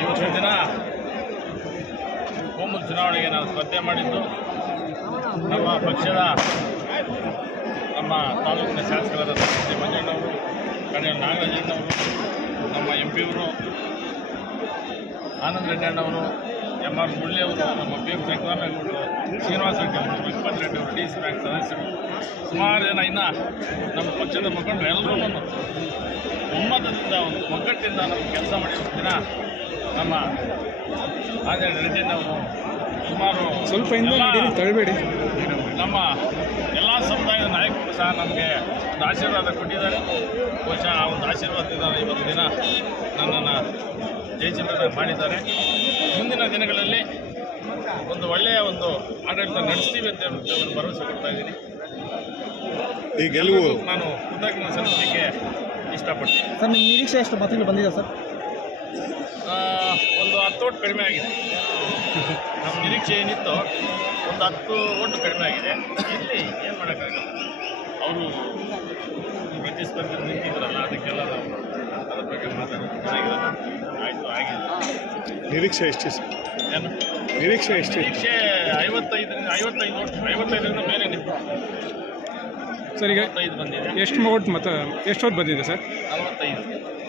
ಇವತ್ತಿನ ದಿನ ಕೋಮಲ್ ಚುನಾವಣೆಗೆ ನಾನು ಸ್ಪರ್ಧೆ ಮಾಡಿದ್ದು. ನಮ್ಮ ಪಕ್ಷದ ನಮ್ಮ ತಾಲೂಕಿನ ಶಾಸಕರಾದ ಶ್ರೀ ಮಂಜಣ್ಣವರು ಕಡೆಯ ನಾಗರಾಜಣ್ಣವರು, ನಮ್ಮ ಎಂ ಪಿಯವರು ಆನಂದ್ ರೆಡ್ಡಿ ಅಣ್ಣವರು ಎಂ ಆರ್ ಮುಳ್ಳಿಯವರು ನಮ್ಮ ಪಿ ಎಂ ವೆಂಕಟರಾಮೇಗೌಡರು ಶ್ರೀನಿವಾಸ ರೆಡ್ಡಿಯವರು ರೆಡ್ಡಿ ಅವರು, ಡಿ ಸಿ ಬ್ಯಾಂಕ್ ಸದಸ್ಯರು. ಸುಮಾರು ಜನ ಇನ್ನು ನಮ್ಮ ಪಕ್ಷದ ಮುಖಂಡರು ಎಲ್ಲರೂ ಒಮ್ಮತದಿಂದ ಒಂದು ಒಗ್ಗಟ್ಟಿಂದ ನಾವು ಕೆಲಸ ಮಾಡಿದ ದಿನ ನಮ್ಮ ಆದರಣ ರೆಡ್ಡಿ ನಾವು ಸುಮಾರು ಸ್ವಲ್ಪ ತಳಬೇಡಿ ನಮ್ಮ ಎಲ್ಲ ಸಮುದಾಯದ ನಾಯಕರು ಸಹ ನಮಗೆ ಒಂದು ಆಶೀರ್ವಾದ ಕೊಟ್ಟಿದ್ದಾರೆ. ಬಹುಶಃ ಆ ಒಂದು ಆಶೀರ್ವಾದದಿಂದ ಇವತ್ತು ದಿನ ನನ್ನನ್ನು ಜಯಚಂದ್ರ ಮಾಡಿದ್ದಾರೆ. ಮುಂದಿನ ದಿನಗಳಲ್ಲಿ ಒಂದು ಒಳ್ಳೆಯ ಒಂದು ಆಡಳಿತ ನಡೆಸ್ತೀವಿ ಅಂತ ಭರವಸೆ ಕೊಡ್ತಾ ಇದ್ದೀನಿ. ಈ ಗೆಲುವು ನಾನು ಕೃತಜ್ಞತೆ ಸಲ್ಲಿಸಲಿಕ್ಕೆ ಇಷ್ಟಪಡ್ತೀನಿ. ಸರ್ ನಿಮ್ಮ ನಿರೀಕ್ಷೆ ಎಷ್ಟು ಮತಗಳು ಬಂದಿದೆ ಸರ್? ಒಂದು ಹತ್ತು ಓಟ್ ಕಡಿಮೆ ಆಗಿದೆ. ನಮ್ಮ ನಿರೀಕ್ಷೆ ಏನಿತ್ತು ಒಂದು ಹತ್ತು ಓಟ್ ಕಡಿಮೆ ಆಗಿದೆ. ಇಲ್ಲಿ ಏನು ಮಾಡೋಕ್ಕಾಗಲ್ಲ. ಅವರು ಪ್ರತಿಸ್ಪರ್ಧೆ ನಿಂತಿದ್ರಲ್ಲ ಅದಕ್ಕೆಲ್ಲ ನಾವು ಅದ್ರ ಬಗ್ಗೆ ಮಾತಾಡೋದು ಆಯಿತು ಆಗಿದೆ ನಿರೀಕ್ಷೆ ಎಷ್ಟು ಸರ್? ಏನು? ನಿರೀಕ್ಷೆ ಎಷ್ಟು? ನಿರೀಕ್ಷೆ ಐವತ್ತೈದರಿಂದ ಐವತ್ತೈದು ಓಟ್ ಐವತ್ತೈದರಿಂದ ಮೇಲೆ ನಿಂತು. ಸರ್ ಈಗ ಬಂದಿದೆ. ಎಷ್ಟು ಓಟ್ ಮತ ಎಷ್ಟು ಓಟ್ ಬಂದಿದೆ ಸರ್? ನಲವತ್ತೈದು.